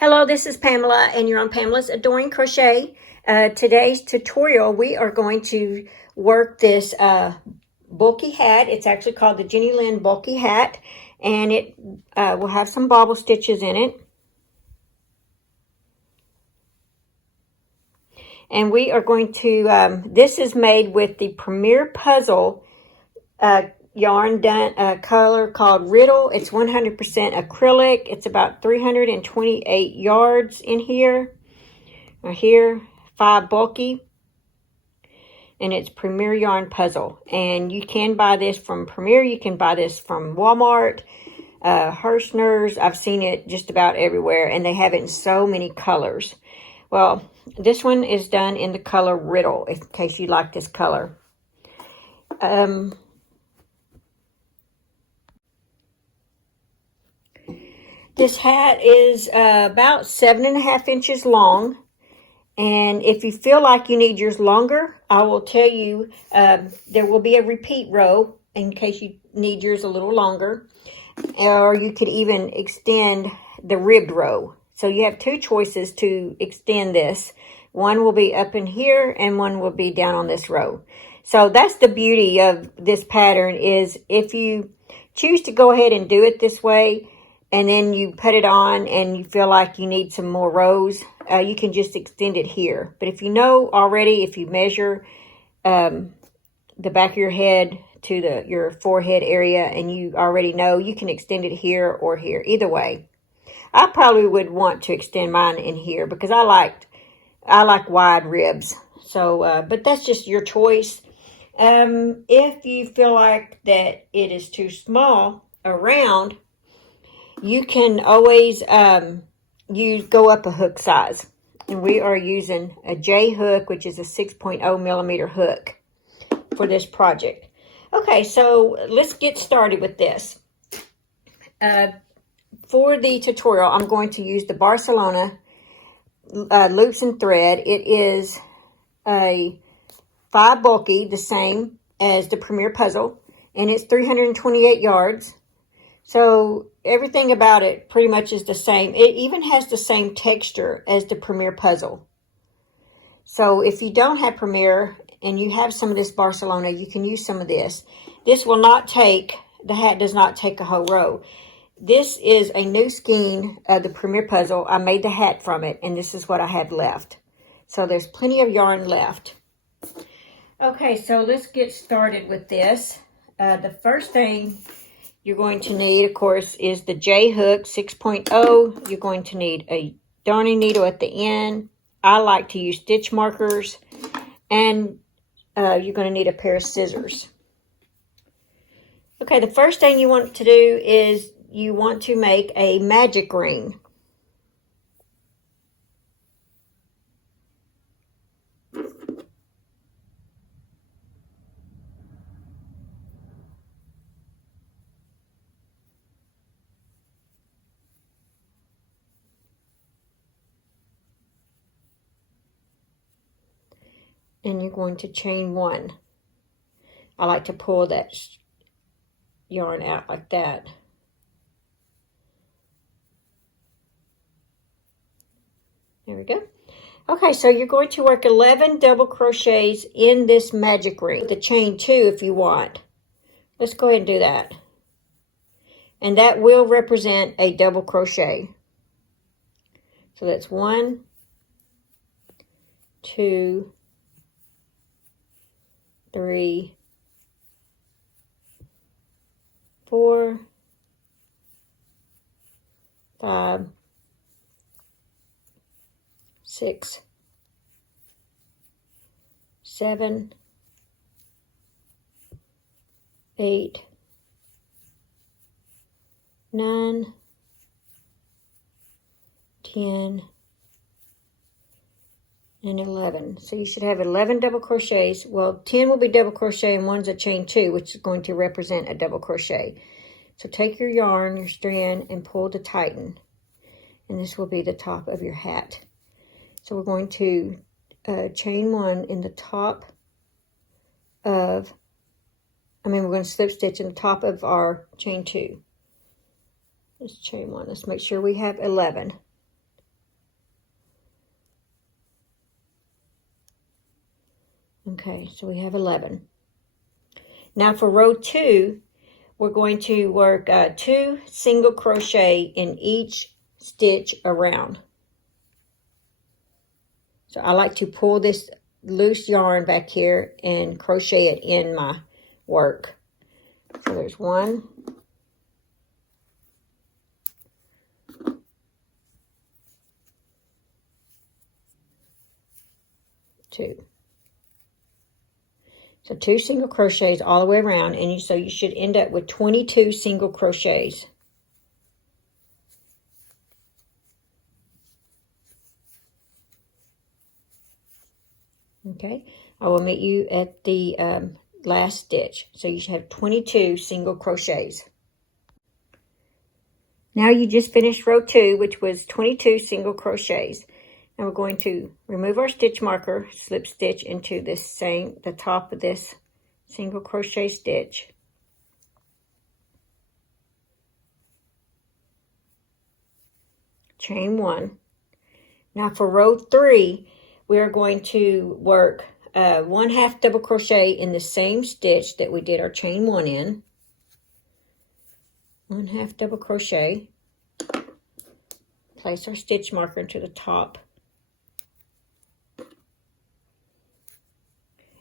Hello, this is Pamela, and you're on Pamela's Adoring Crochet. Today's tutorial, we are going to work this bulky hat. It's actually called the Jenny Lynn Bulky Hat, and it will have some bobble stitches in it. And we are going to, this is made with the Premier Puzzle yarn done color called Riddle. It's 100% acrylic. It's about 328 yards in here. Or here, 5 bulky. And it's Premier Yarn Puzzle. And you can buy this from Premier. You can buy this from Walmart, Hirschner's. I've seen it just about everywhere. And they have it in so many colors. Well, this one is done in the color Riddle, in case you like this color. This hat is about 7.5 inches long. And if you feel like you need yours longer, I will tell you there will be a repeat row in case you need yours a little longer. Or you could even extend the ribbed row. So you have 2 choices to extend this. One will be up in here and one will be down on this row. So that's the beauty of this pattern, is if you choose to go ahead and do it this way, and then you put it on and you feel like you need some more rows, you can just extend it here. But if you know already, if you measure the back of your head to your forehead area, and you already know, you can extend it here or here. Either way. I probably would want to extend mine in here because I like wide ribs. So, but that's just your choice. If you feel like that it is too small around, you can always go up a hook size. And we are using a J hook, which is a 6.0 millimeter hook for this project. Okay, so let's get started with this. For the tutorial, I'm going to use the Barcelona loops and thread. It is a 5 bulky, the same as the Premier Puzzle, and it's 328 yards. So everything about it pretty much is the same. It even has the same texture as the Premier Puzzle. So if you don't have Premier and you have some of this Barcelona, you can use some of this. This will not take, the hat does not take a whole row. This is a new skein of the Premier Puzzle. I made the hat from it, and this is what I have left. So there's plenty of yarn left. Okay, so let's get started with this. The first thing you're going to need, of course, is the J hook 6.0. You're going to need a darning needle at the end. I like to use stitch markers. And you're going to need a pair of scissors. Okay, the first thing you want to do is you want to make a magic ring. And you're going to chain 1. I like to pull that yarn out like that. There we go. Okay, so you're going to work 11 double crochets in this magic ring. The chain 2 if you want. Let's go ahead and do that. And that will represent a double crochet. So that's 1, 2, 3, 4, 5, 6, 7, 8, 9, 10, and 11. So you should have 11 double crochets. Well, 10 will be double crochet and 1's a chain 2, which is going to represent a double crochet. So take your yarn, your strand, and pull to tighten. And this will be the top of your hat. So we're going to chain 1 in the top of, we're going to slip stitch in the top of our chain 2. Let's chain 1. Let's make sure we have 11. Okay, so we have 11. Now for row 2, we're going to work 2 single crochet in each stitch around. So I like to pull this loose yarn back here and crochet it in my work. So there's 1, 2. So 2 single crochets all the way around, and so you should end up with 22 single crochets. Okay, I will meet you at the last stitch. So you should have 22 single crochets. Now you just finished row 2, which was 22 single crochets. Now we're going to remove our stitch marker, slip stitch into the top of this single crochet stitch. Chain 1. Now for row 3, we are going to work 1/2 double crochet in the same stitch that we did our chain 1 in. 1/2 double crochet. Place our stitch marker into the top.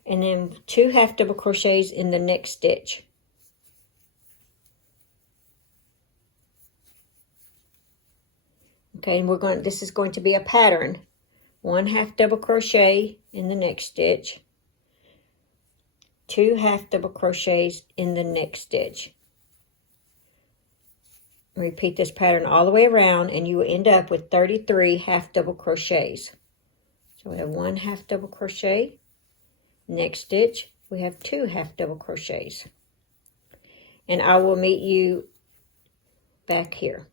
And then 2 half double crochets in the next stitch. Okay, and this is going to be a pattern. 1/2 double crochet in the next stitch. 2 half double crochets in the next stitch. Repeat this pattern all the way around, and you will end up with 33 half double crochets. So we have 1 half double crochet. Next stitch, we have 2 half double crochets. And I will meet you back here.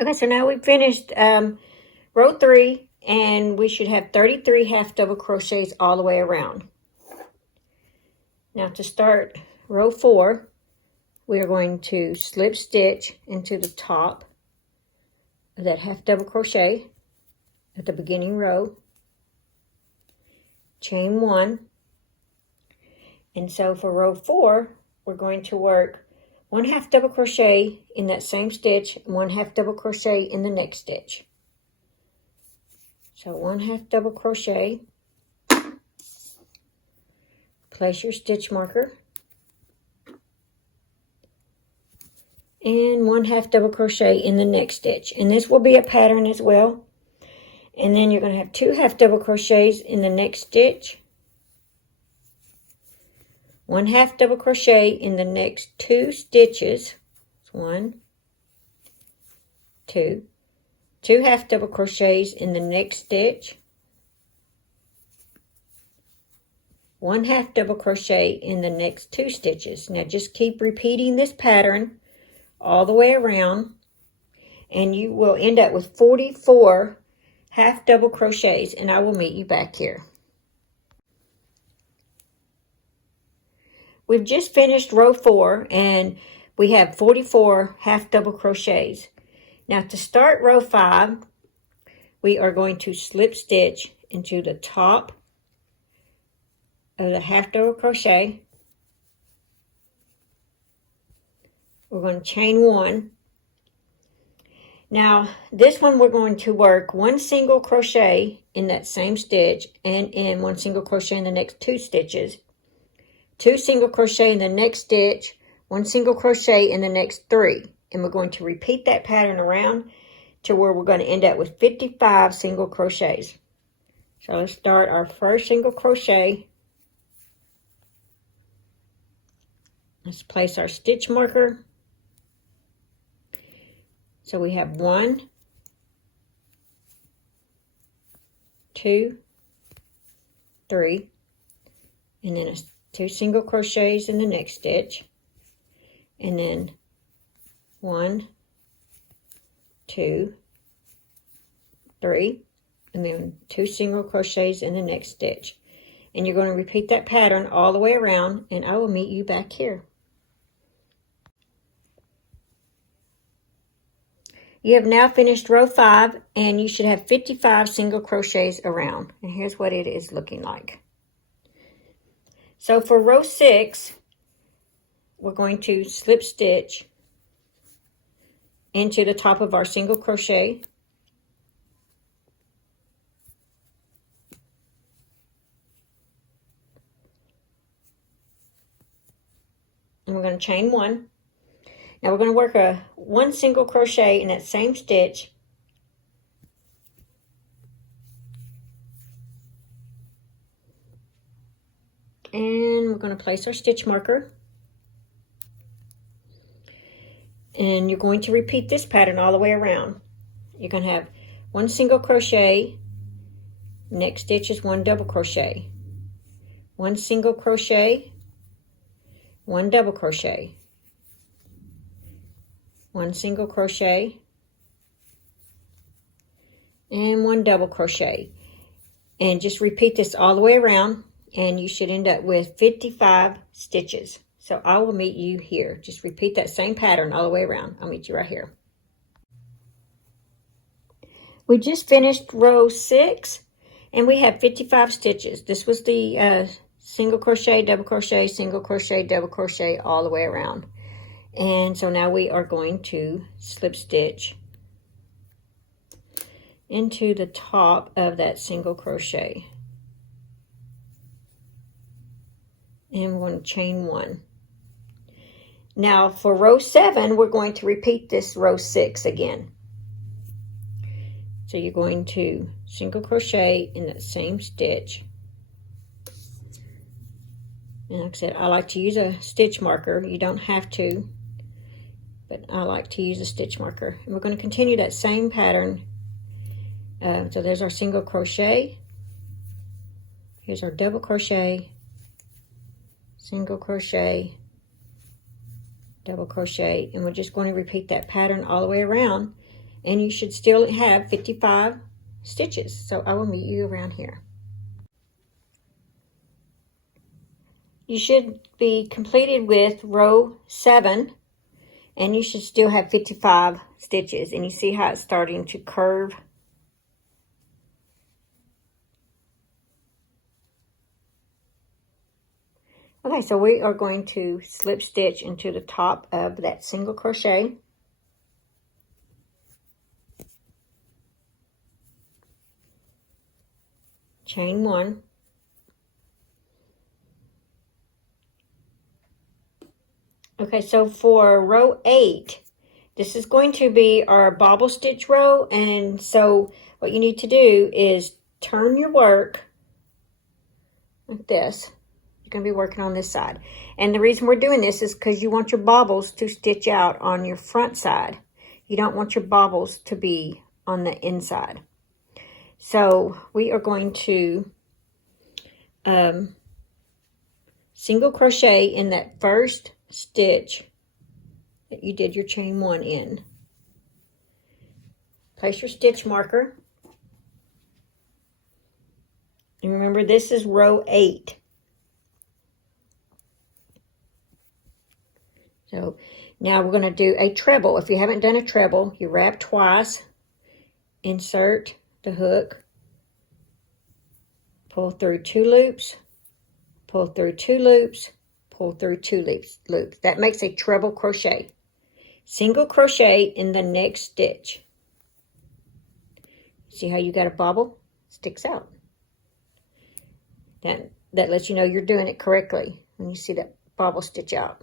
Okay, so now we've finished row 3, and we should have 33 half double crochets all the way around. Now to start row 4, we are going to slip stitch into the top of that half double crochet at the beginning row. Chain 1. And so for row 4, we're going to work 1/2 double crochet in that same stitch, 1/2 double crochet in the next stitch. So 1/2 double crochet, place your stitch marker, and 1/2 double crochet in the next stitch. And this will be a pattern as well. And then you're going to have 2 half double crochets in the next stitch, 1/2 double crochet in the next 2 stitches. 1, 2, 2 half double crochets in the next stitch, 1/2 double crochet in the next 2 stitches. Now just keep repeating this pattern all the way around, and you will end up with 44 half double crochets, and I will meet you back here. We've just finished row 4, and we have 44 half double crochets. Now to start row 5, we are going to slip stitch into the top of the half double crochet. We're going to chain 1. Now this one we're going to work 1 single crochet in that same stitch, and in 1 single crochet in the next 2 stitches, 2 single crochet in the next stitch, 1 single crochet in the next 3, and we're going to repeat that pattern around to where we're going to end up with 55 single crochets. So let's start our first single crochet. Let's place our stitch marker. So we have 1, 2, 3, and then 2 single crochets in the next stitch, and then 1, 2, 3, and then 2 single crochets in the next stitch. And you're going to repeat that pattern all the way around, and I will meet you back here. You have now finished row 5, and you should have 55 single crochets around. And here's what it is looking like. So for row 6, we're going to slip stitch into the top of our single crochet. And we're going to chain 1. Now we're going to work one single crochet in that same stitch. And we're going to place our stitch marker. And you're going to repeat this pattern all the way around. You're going to have one single crochet, next stitch is one double crochet, one single crochet, one double crochet, one single crochet, and one double crochet. And just repeat this all the way around, and you should end up with 55 stitches. So I will meet you here. Just repeat that same pattern all the way around. I'll meet you right here. We just finished row 6, and we have 55 stitches. This was the single crochet, double crochet, single crochet, double crochet all the way around. And so now we are going to slip stitch into the top of that single crochet. And we're going to chain 1. Now for row 7, we're going to repeat this row 6 again. So you're going to single crochet in that same stitch. And like I said, I like to use a stitch marker. You don't have to, but I like to use a stitch marker. And we're going to continue that same pattern. So there's our single crochet. Here's our double crochet, single crochet, double crochet, and we're just going to repeat that pattern all the way around, and you should still have 55 stitches. So I will meet you around here. You should be completed with row 7, and you should still have 55 stitches. And you see how it's starting to curve? Okay, so we are going to slip stitch into the top of that single crochet. Chain 1. Okay, so for row 8, this is going to be our bobble stitch row, and so what you need to do is turn your work like this. You're going to be working on this side. And the reason we're doing this is because you want your bobbles to stitch out on your front side. You don't want your bobbles to be on the inside. So we are going to single crochet in that first stitch that you did your chain 1 in. Place your stitch marker. And remember, this is row 8. So now we're going to do a treble. If you haven't done a treble, you wrap twice, insert the hook, pull through 2 loops, pull through 2 loops, pull through 2 loops. That makes a treble crochet. Single crochet in the next stitch. See how you got a bobble? Sticks out. That lets you know you're doing it correctly when you see that bobble stitch out.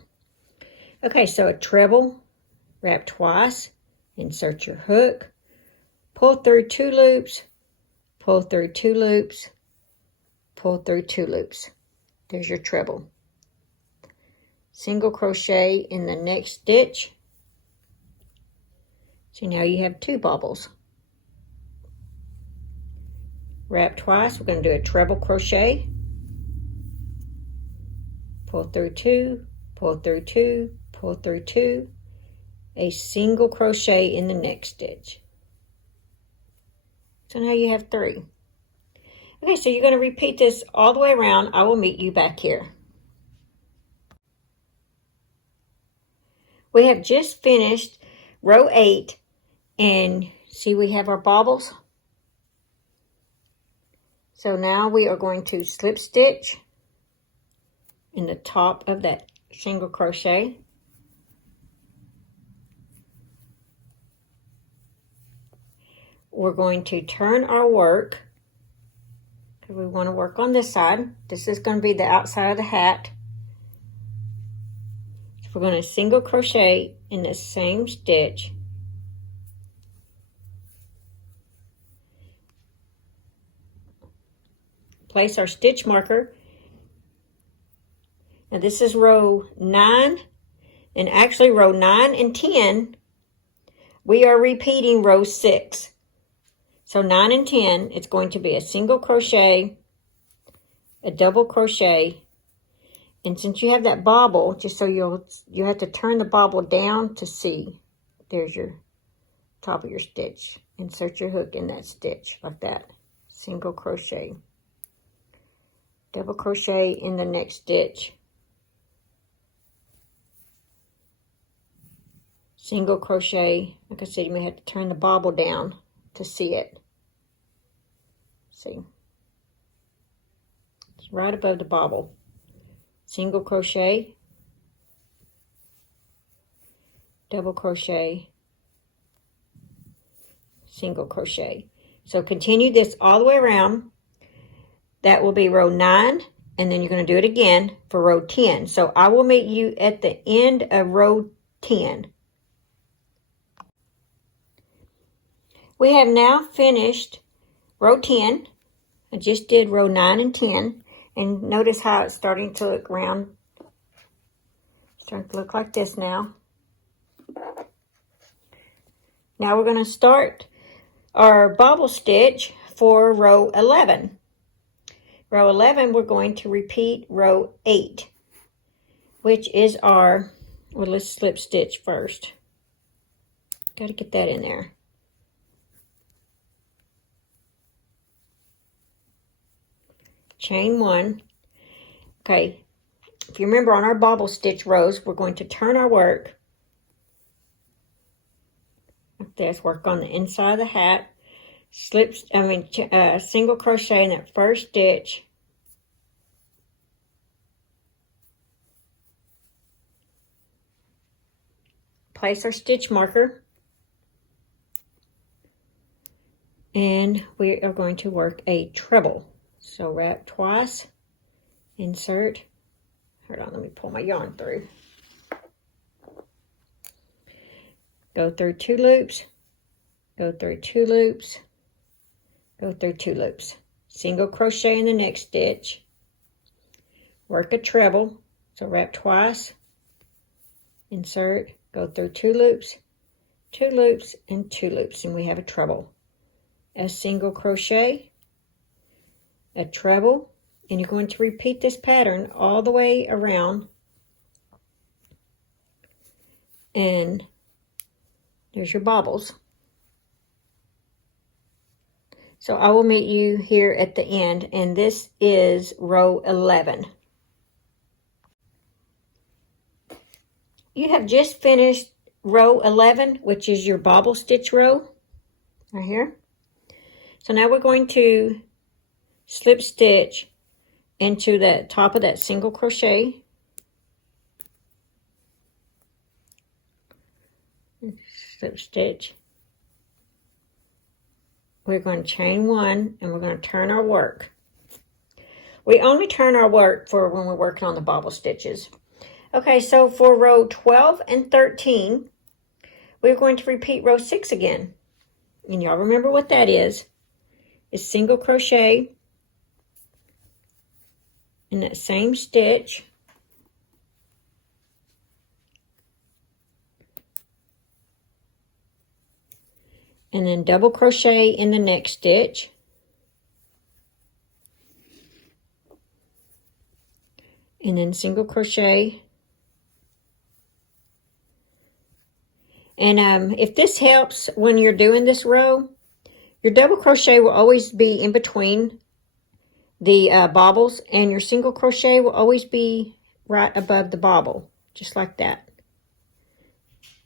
Okay, so a treble, wrap twice, insert your hook, pull through 2 loops, pull through 2 loops, pull through 2 loops. There's your treble. Single crochet in the next stitch. So now you have 2 bobbles. Wrap twice, we're going to do a treble crochet. Pull through 2, pull through 2, pull through 2, a single crochet in the next stitch. So now you have 3. Okay, so you're going to repeat this all the way around. I will meet you back here. We have just finished row 8, And see, we have our baubles. So now we are going to slip stitch in the top of that single crochet. We're going to turn our work, because we want to work on this side. This is going to be the outside of the hat. So we're going to single crochet in the same stitch. Place our stitch marker. Now this is row 9, and actually row 9 and 10, we are repeating row 6. So 9 and 10, it's going to be a single crochet, a double crochet, and since you have that bobble, just so you have to turn the bobble down to see. There's your top of your stitch. Insert your hook in that stitch like that. Single crochet. Double crochet in the next stitch. Single crochet. Like I said, you may have to turn the bobble down to see it. See, it's right above the bobble. Single crochet, double crochet, single crochet. So continue this all the way around. That will be row 9, and then you're going to do it again for row 10. So I will meet you at the end of row 10. We have now finished row 10. I just did row 9 and 10, and notice how it's starting to look round. It's starting to look like this now. Now we're going to start our bobble stitch for row 11. Row 11, we're going to repeat row 8, which is our, well, let's slip stitch first. Got to get that in there. Chain 1. Okay, if you remember on our bobble stitch rows, we're going to turn our work like this. Work on the inside of the hat. Single crochet in that first stitch. Place our stitch marker. And we are going to work a treble. So wrap twice, insert. Hold on, let me pull my yarn through. Go through 2 loops, go through 2 loops, go through 2 loops. Single crochet in the next stitch. Work a treble, so wrap twice, insert, go through 2 loops, 2 loops, and 2 loops, and we have a treble. A single crochet, a treble, and you're going to repeat this pattern all the way around. And there's your bobbles. So I will meet you here at the end, and this is row 11. You have just finished row 11, which is your bobble stitch row right here. So now we're going to slip stitch into the top of that single crochet. Slip stitch. We're going to chain 1, and we're going to turn our work. We only turn our work for when we're working on the bobble stitches. Okay, so for row 12 and 13, we're going to repeat row 6 again. And y'all remember what that is. It's single crochet in that same stitch. And then double crochet in the next stitch. And then single crochet. And if this helps when you're doing this row, your double crochet will always be in between the bobbles, and your single crochet will always be right above the bobble, just like that.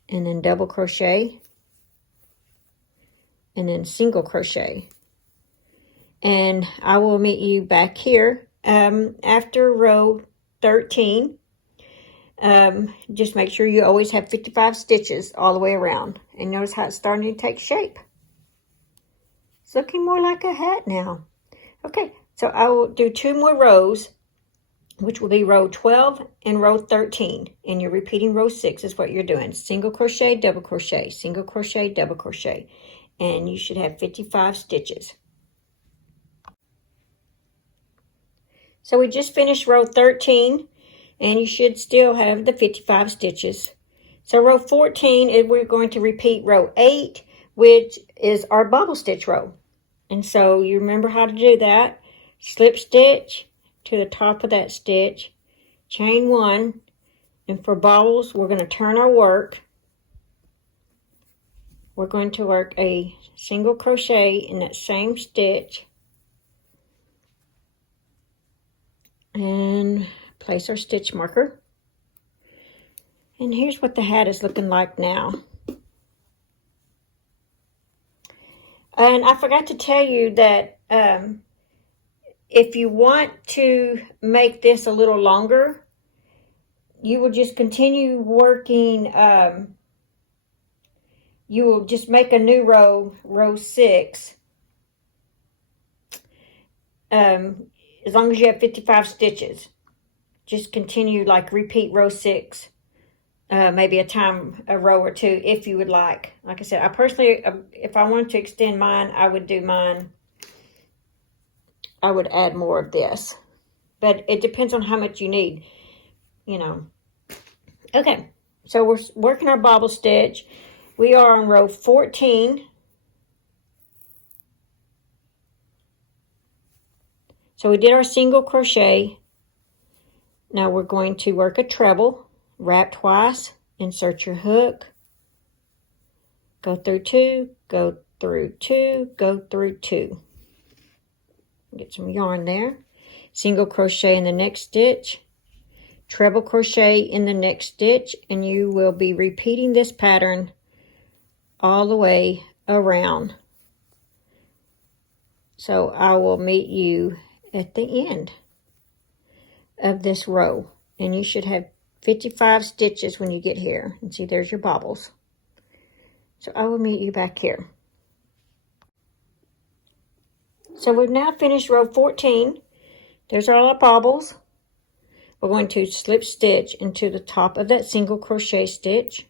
And then double crochet. and then single crochet. And I will meet you back here after row 13. Just make sure you always have 55 stitches all the way around. And notice how it's starting to take shape. It's looking more like a hat now. Okay, so I will do 2 more rows, which will be row 12 and row 13. And you're repeating row 6 is what you're doing. Single crochet, double crochet, single crochet, double crochet. And you should have 55 stitches. So we just finished row 13, and you should still have the 55 stitches. So row 14, we're going to repeat row 8, which is our bobble stitch row. And so you remember how to do that. Slip stitch to the top of that stitch, chain 1, and for bobbles, we're going to turn our work. We're going to work a single crochet in that same stitch. And place our stitch marker. And here's what the hat is looking like now. And I forgot to tell you that if you want to make this a little longer, you will just continue working. You will just make a new row, row 6. As long as you have 55 stitches, just continue, like repeat row 6, maybe a row or 2 if you would like. Like I said, I personally, if I wanted to extend mine, I would do mine. I would add more of this, but it depends on how much you need, you know. Okay, so we're working our bobble stitch. We are on row 14. So we did our single crochet. Now we're going to work a treble, wrap twice, insert your hook, go through 2, go through 2, go through 2. Get some yarn there. Single crochet in the next stitch, treble crochet in the next stitch, and you will be repeating this pattern all the way around. So I will meet you at the end of this row, and you should have 55 stitches when you get here. And see, there's your bobbles. So I will meet you back here. So we've now finished row 14. There's all our bobbles. We're going to slip stitch into the top of that single crochet stitch.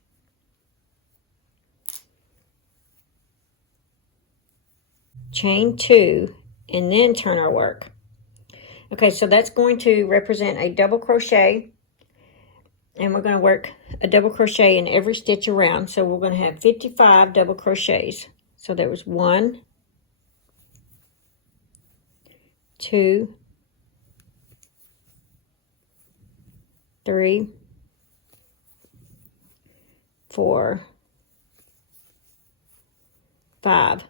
Chain 2, and then turn our work. Okay, so that's going to represent a double crochet, and we're going to work a double crochet in every stitch around. So we're going to have 55 double crochets. So there was 1, 2, 3, 4, 5.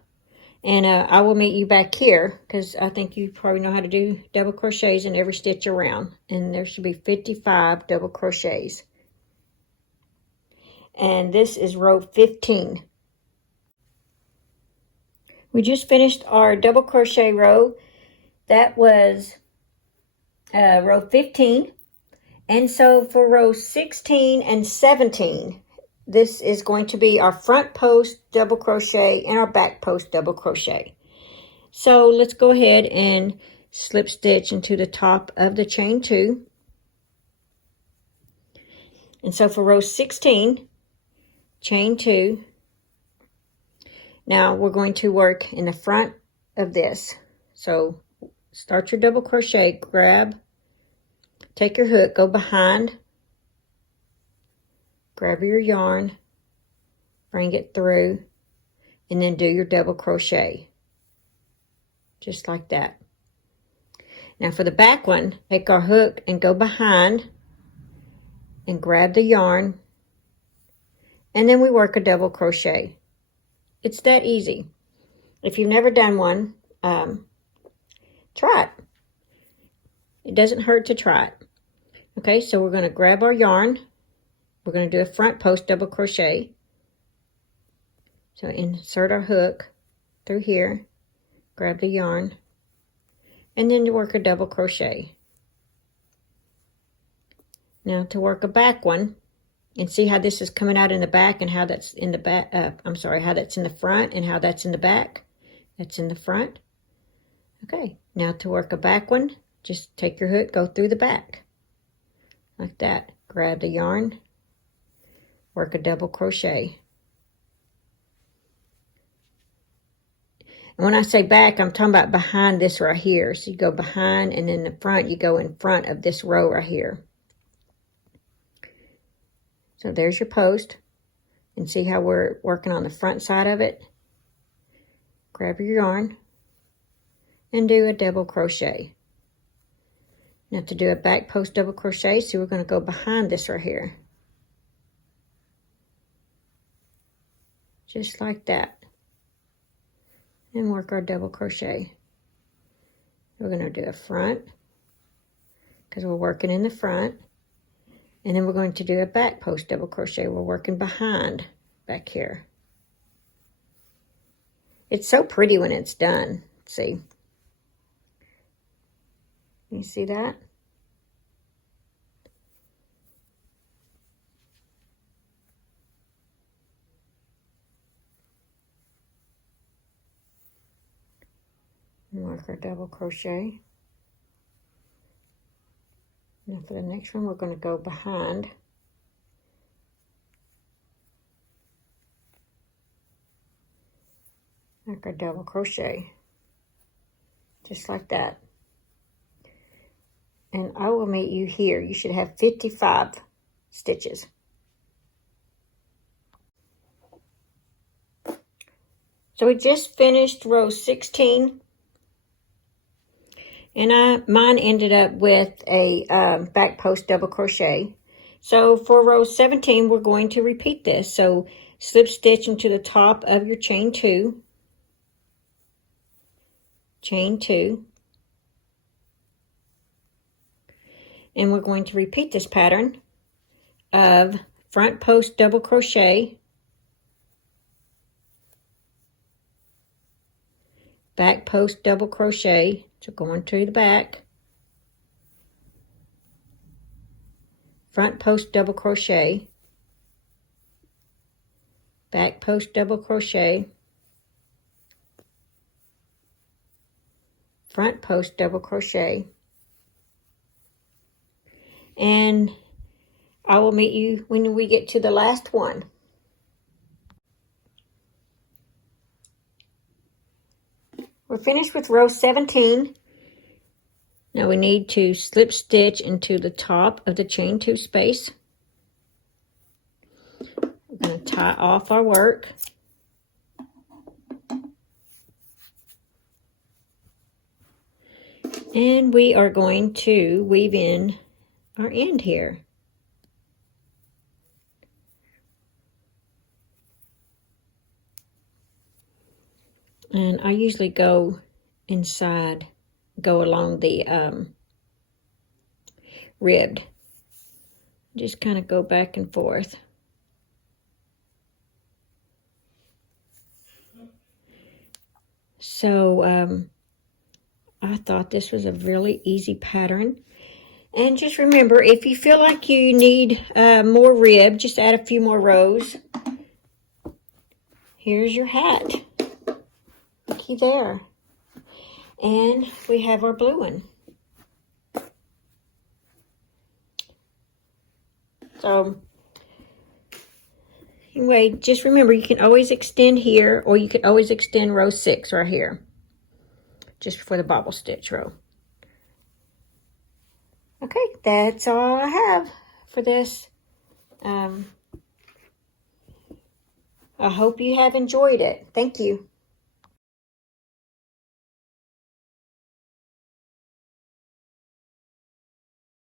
And I will meet you back here, because I think you probably know how to do double crochets in every stitch around. And there should be 55 double crochets. And this is row 15. We just finished our double crochet row. That was row 15. And so for row 16 and 17, this is going to be our front post double crochet and our back post double crochet. So let's go ahead and slip stitch into the top of the chain 2. And so for row 16, chain 2. Now we're going to work in the front of this. So start your double crochet, grab, take your hook, go behind, grab your yarn, bring it through, and then do your double crochet. Just like that. Now for the back one, take our hook and go behind and grab the yarn, and then we work a double crochet. It's that easy. If you've never done one, try it. It doesn't hurt to try it. Okay, so we're going to grab our yarn. We're going to do a front post double crochet. So insert our hook, through here, grab the yarn, and then to work a double crochet. Now to work a back one, and see how this is coming out in the back and how that's in the back, how that's in the front and how that's in the back. That's in the front. Okay, now to work a back one, just take your hook, go through the back. Like that. Grab the yarn, work a double crochet. And when I say back, I'm talking about behind this right here. So you go behind, and then the front, you go in front of this row right here. So there's your post. And see how we're working on the front side of it? Grab your yarn and do a double crochet. Now to do a back post double crochet, so we're going to go behind this right here. Just like that. And work our double crochet. We're going to do a front, because we're working in the front. And then we're going to do a back post double crochet. We're working behind back here. It's so pretty when it's done. See? You see that? Work our double crochet. Now for the next one, we're going to go behind. Work our double crochet. Just like that. And I will meet you here. You should have 55 stitches. So we just finished row 16. And mine ended up with a back post double crochet. So for row 17, we're going to repeat this. So slip stitch into the top of your chain 2. Chain 2. And we're going to repeat this pattern of front post double crochet, back post double crochet, so going to the back, front post double crochet, back post double crochet, front post double crochet, and I will meet you when we get to the last one. We're finished with row 17. Now we need to slip stitch into the top of the chain 2 space. We're going to tie off our work. And we are going to weave in our end here. And I usually go inside, go along the ribbed. Just kind of go back and forth. So I thought this was a really easy pattern. And just remember, if you feel like you need more rib, just add a few more rows. Here's your hat. Looky there. And we have our blue one. So anyway, just remember, you can always extend here, or you can always extend row 6 right here, just before the bobble stitch row. Okay, that's all I have for this. I hope you have enjoyed it. Thank you.